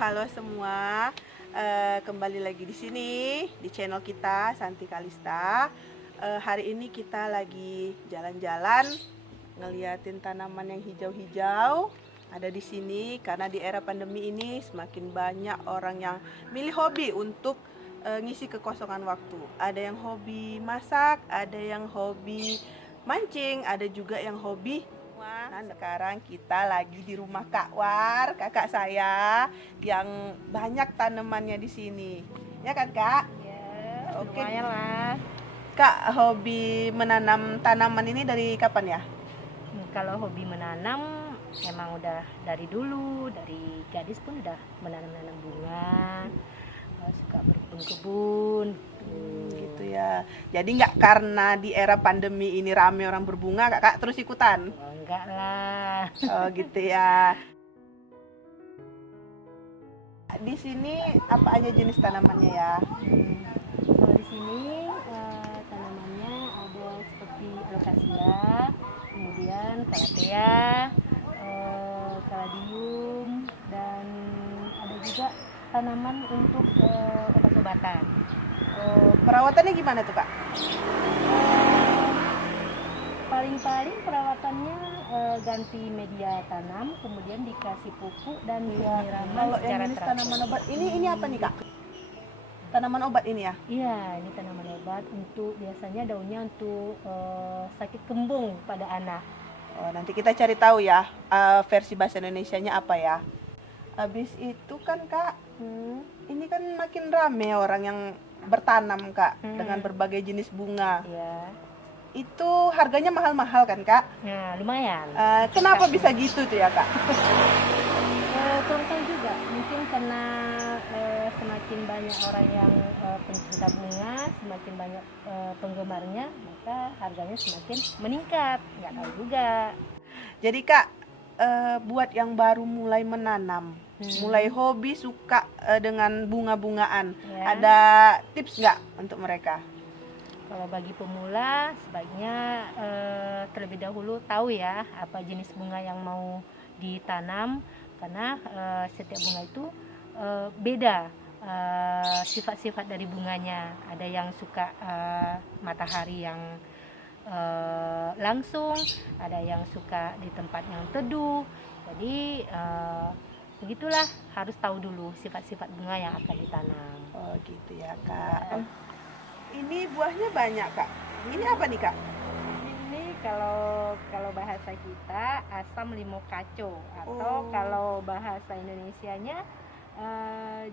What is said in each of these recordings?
halo semua. Kembali lagi di sini di channel kita Santi Kalista. Hari ini kita lagi jalan-jalan ngeliatin tanaman yang hijau-hijau ada di sini karena di era pandemi ini semakin banyak orang yang milih hobi untuk ngisi kekosongan waktu. Ada yang hobi masak, ada yang hobi mancing, ada juga yang hobi. Nah, sekarang kita lagi di rumah Kak War, kakak saya yang banyak tanamannya di sini. Ya kan, Kak? Ya, Oke. lumayan lah. Kak, hobi menanam tanaman ini dari kapan ya? Kalau hobi menanam emang udah dari dulu, dari gadis pun udah menanam-nanam bunga, suka berkebun-kebun. Gitu ya. Jadi nggak karena di era pandemi ini rame orang berbunga, kakak terus ikutan? Oh, enggak lah. Oh gitu ya. Di sini apa aja jenis tanamannya ya? Kalau di sini tanamannya ada seperti alocasia, kemudian calathea, caladium, dan ada juga tanaman untuk obat-obatan. Perawatannya gimana tuh, Kak? Paling-paling perawatannya ganti media tanam, kemudian dikasih pupuk dan penyiraman Kalau yang secara jenis teratur. tanaman obat ini apa nih, Kak? Tanaman obat ini ya? Iya, ini tanaman obat untuk biasanya daunnya untuk sakit kembung pada anak. Oh, nanti kita cari tahu ya versi bahasa Indonesianya apa ya. Habis itu kan, Kak, ini kan makin rame orang yang bertanam, Kak, dengan berbagai jenis bunga. Iya. Itu harganya mahal-mahal kan, Kak? Nah, lumayan. Kenapa bisa gitu tuh ya, Kak? Kurang tahu juga, mungkin karena semakin banyak orang yang pencinta bunga, semakin banyak penggemarnya, maka harganya semakin meningkat. Nggak tahu juga. Jadi, Kak, buat yang baru mulai menanam, mulai hobi suka dengan bunga-bungaan, Ya. ada tips nggak untuk mereka? Kalau bagi pemula sebaiknya terlebih dahulu tahu ya apa jenis bunga yang mau ditanam, karena setiap bunga itu beda sifat-sifat dari bunganya. Ada yang suka matahari yang langsung, ada yang suka di tempat yang teduh. Jadi begitulah, harus tahu dulu sifat-sifat bunga yang akan ditanam. Oh gitu ya, Kak. Ini buahnya banyak, Kak. Ini apa nih, Kak? Ini kalau bahasa kita asam limau kaco, atau kalau bahasa Indonesianya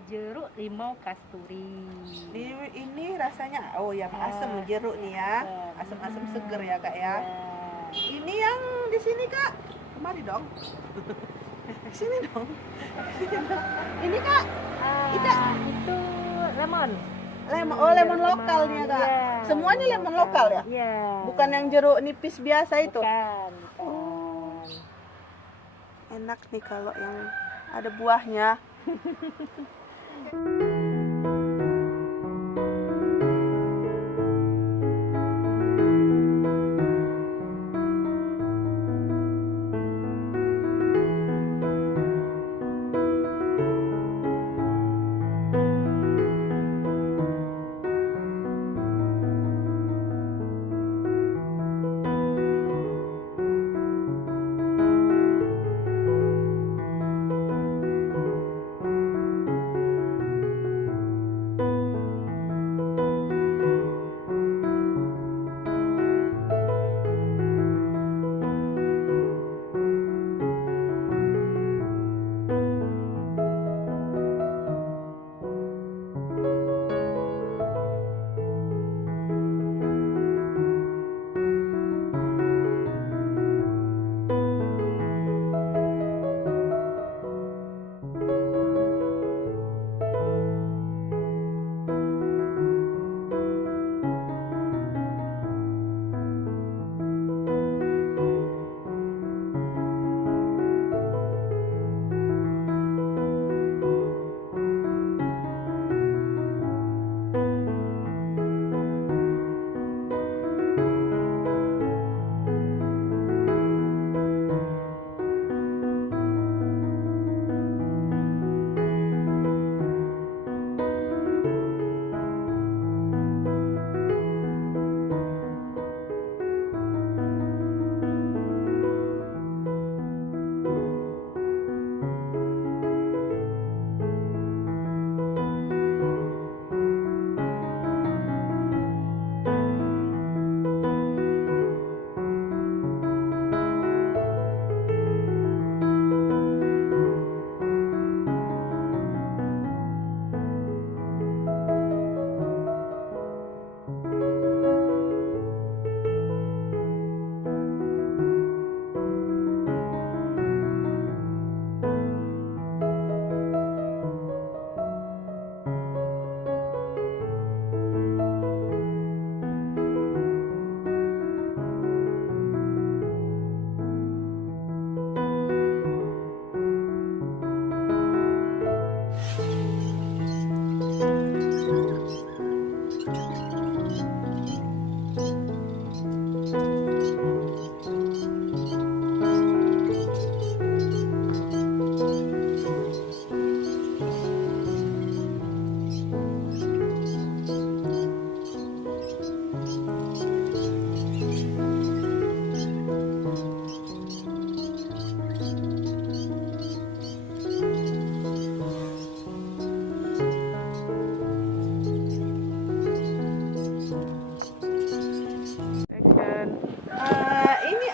jeruk limau kasturi. Ini rasanya yang asam jeruk nih ya. Asam-asam seger ya, Kak ya. Ini yang di sini, Kak. Kemari dong. Sini dong. Ini, Kak. Itu lemon. Lemon lokal nih ya, Kak. Iya, Semuanya lemon lokal ya? Iya. Bukan yang jeruk nipis biasa itu. Bukan. Enak nih kalau yang ada buahnya.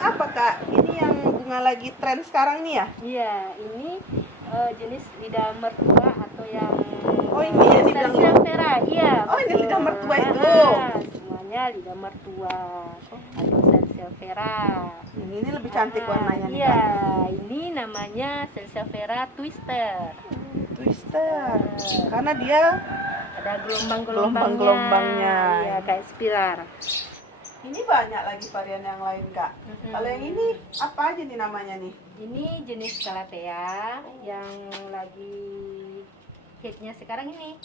apa Kak? Ini yang bunga lagi tren sekarang nih ya? Iya, ini jenis lidah mertua atau yang Oh, ini ya dibilang Sansevieria. Iya. Oh, ini betul. lidah mertua itu. Semuanya lidah mertua atau Sansevieria. Ini lebih cantik warnanya nih Iya, Kak. ini namanya Sansevieria twister. Twister. Karena dia Ada gelombang-gelombangnya. Gelombang-gelombangnya. Iya, kayak spiral. ini banyak lagi varian yang lain Kak. Kalau yang ini apa aja nih namanya nih? Ini jenis Calathea yang lagi hitnya sekarang ini.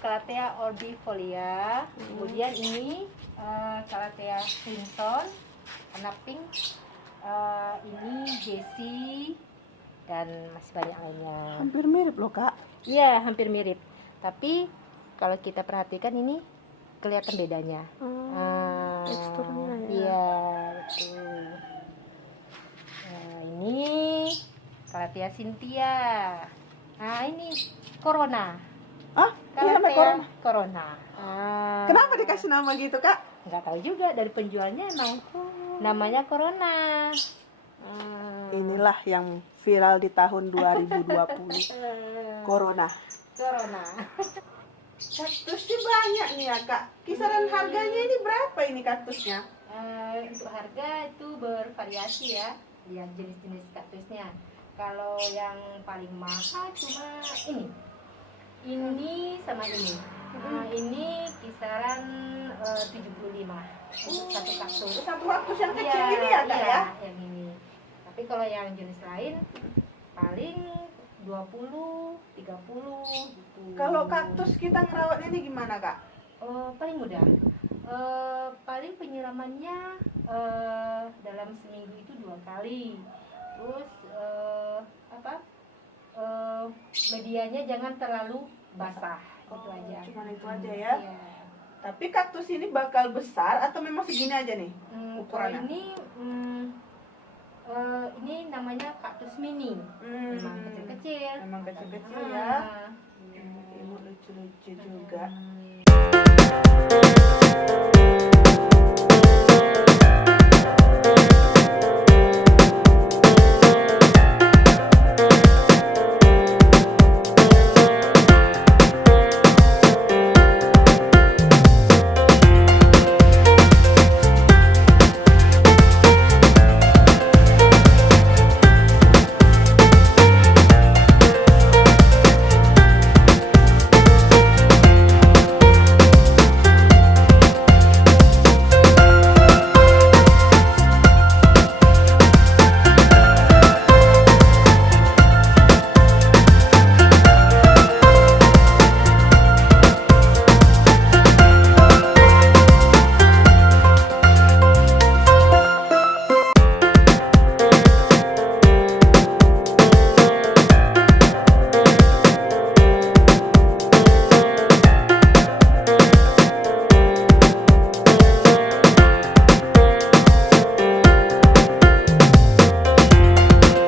Calathea orbifolia. Kemudian ini Calathea crimson, warna pink. Ini Jessie dan masih banyak lainnya. Hampir mirip loh Kak. Iya, hampir mirip. Tapi kalau kita perhatikan ini kelihatan bedanya. Teksturnya ya. Iya, betul. Nah, ini Calathea cynthia. Nah, ini Corona. Ah, ini namanya Calathea Corona. Corona. Kenapa dikasih nama gitu Kak? Nggak tahu juga, dari penjualnya emang namanya Corona. Inilah yang viral di tahun 2020. Corona. Corona. Kaktusnya banyak nih ya Kak. Kisaran harganya ini berapa ini kaktusnya? Untuk harga itu bervariasi ya, lihat jenis-jenis kaktusnya. Kalau yang paling mahal cuma ini sama ini. Ini kisaran 75 untuk satu kaktus. Satu kaktus yang kecil ini ya Kak ya? Yang ini. Tapi kalau yang jenis lain paling 20, 30 gitu. Kalau kaktus kita ngerawatnya ini gimana Kak? Paling mudah. Paling penyiramannya dalam seminggu itu 2 kali. Terus medianya jangan terlalu basah. Itu aja. Cuma itu aja ya. Iya. Tapi kaktus ini bakal besar atau memang segini aja nih Kalau ukurannya? ini namanya kaktus mini. Memang kecil-kecil. Memang kecil-kecil Ah. ya. Ini lucu-lucu juga.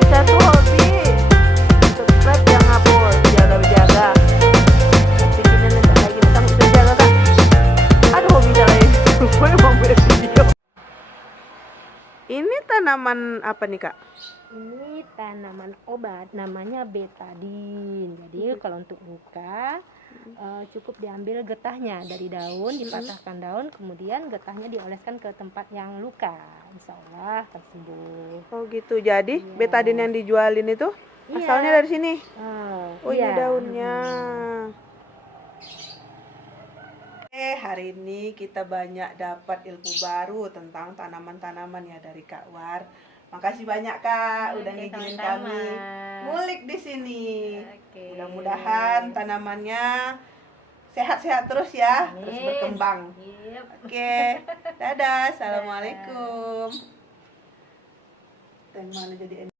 Satu hobi, subscribe jangan hapus, jaga-jaga. Bikinnya bentar lagi, tentang bisa jaga Kak. Aduh, hobi lain. Gue mau video. Ini tanaman apa nih Kak? Ini tanaman obat, namanya betadin. Jadi kalau untuk luka cukup diambil getahnya dari daun, dipatahkan daun, kemudian getahnya dioleskan ke tempat yang luka. Insya Allah akan sembuh. Oh gitu, jadi Iya. betadin yang dijualin itu Iya. asalnya dari sini? Oh ini Iya. daunnya. Hari ini kita banyak dapat ilmu baru tentang tanaman-tanaman ya dari Kak War. Makasih banyak Kak, udah Oke, ngizinin sama-sama. kami ngulik di sini. Oke. Mudah-mudahan tanamannya sehat-sehat terus ya, terus Amin. berkembang. Yep. Oke, dadah, assalamualaikum. Dan mana jadi